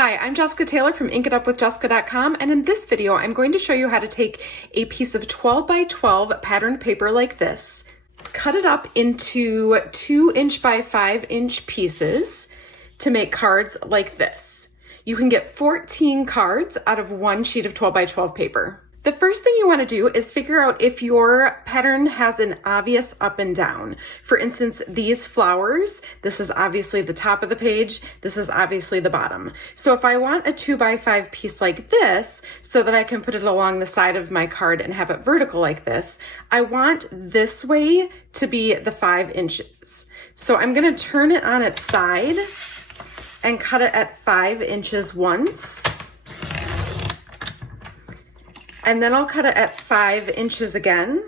Hi, I'm Jessica Taylor from inkitupwithjessica.com, and in this video I'm going to show you how to take a piece of 12 by 12 patterned paper like this, cut it up into 2" by 5" pieces to make cards like this. You can get 14 cards out of one sheet of 12 by 12 paper. The first thing you want to do is figure out if your pattern has an obvious up and down. For instance, these flowers, this is obviously the top of the page, this is obviously the bottom. So if I want a 2 by 5 piece like this, so that I can put it along the side of my card and have it vertical like this, I want this way to be the 5 inches. So I'm going to turn it on its side and cut it at 5 inches once. And then I'll cut it at 5 inches again.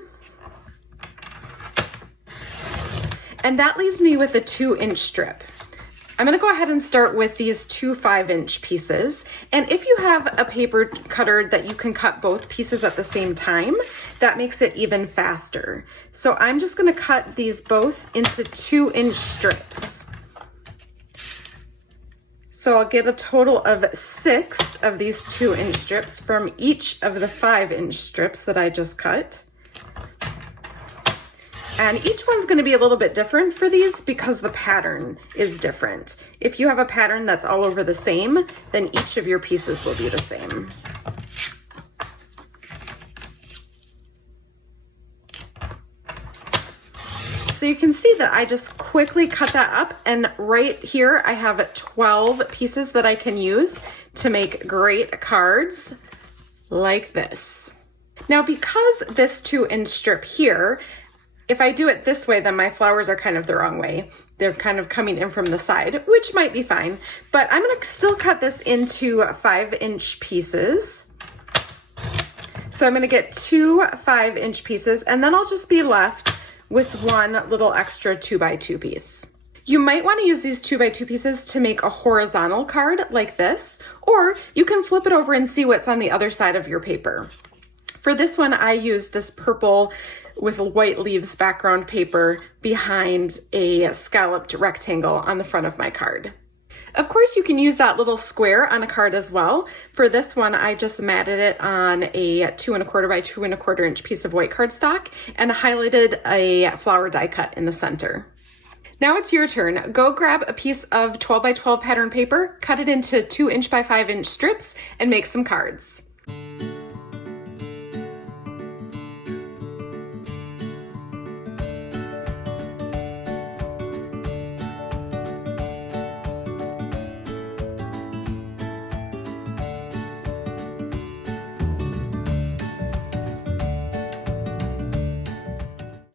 And that leaves me with a 2" strip. I'm gonna go ahead and start with these two 5" pieces. And if you have a paper cutter that you can cut both pieces at the same time, that makes it even faster. So I'm just gonna cut these both into 2" strips. So I'll get a total of 6 of these 2" strips from each of the 5" strips that I just cut. And each one's going to be a little bit different for these because the pattern is different. If you have a pattern that's all over the same, then each of your pieces will be the same. So you can see that I just quickly cut that up, and right here I have 12 pieces that I can use to make great cards like this. Now because this 2" strip here, if I do it this way, then my flowers are kind of the wrong way. They're kind of coming in from the side, which might be fine, but I'm gonna still cut this into 5" pieces. So I'm gonna get 2 5" pieces, and then I'll just be left with one little extra 2 by 2 piece. You might want to use these 2 by 2 pieces to make a horizontal card like this, or you can flip it over and see what's on the other side of your paper. For this one, I used this purple with white leaves background paper behind a scalloped rectangle on the front of my card. Of course, you can use that little square on a card as well. For this one, I just matted it on a 2¼ by 2¼ inch piece of white cardstock and highlighted a flower die cut in the center. Now it's your turn. Go grab a piece of 12 by 12 pattern paper, cut it into 2" by 5" strips, and make some cards.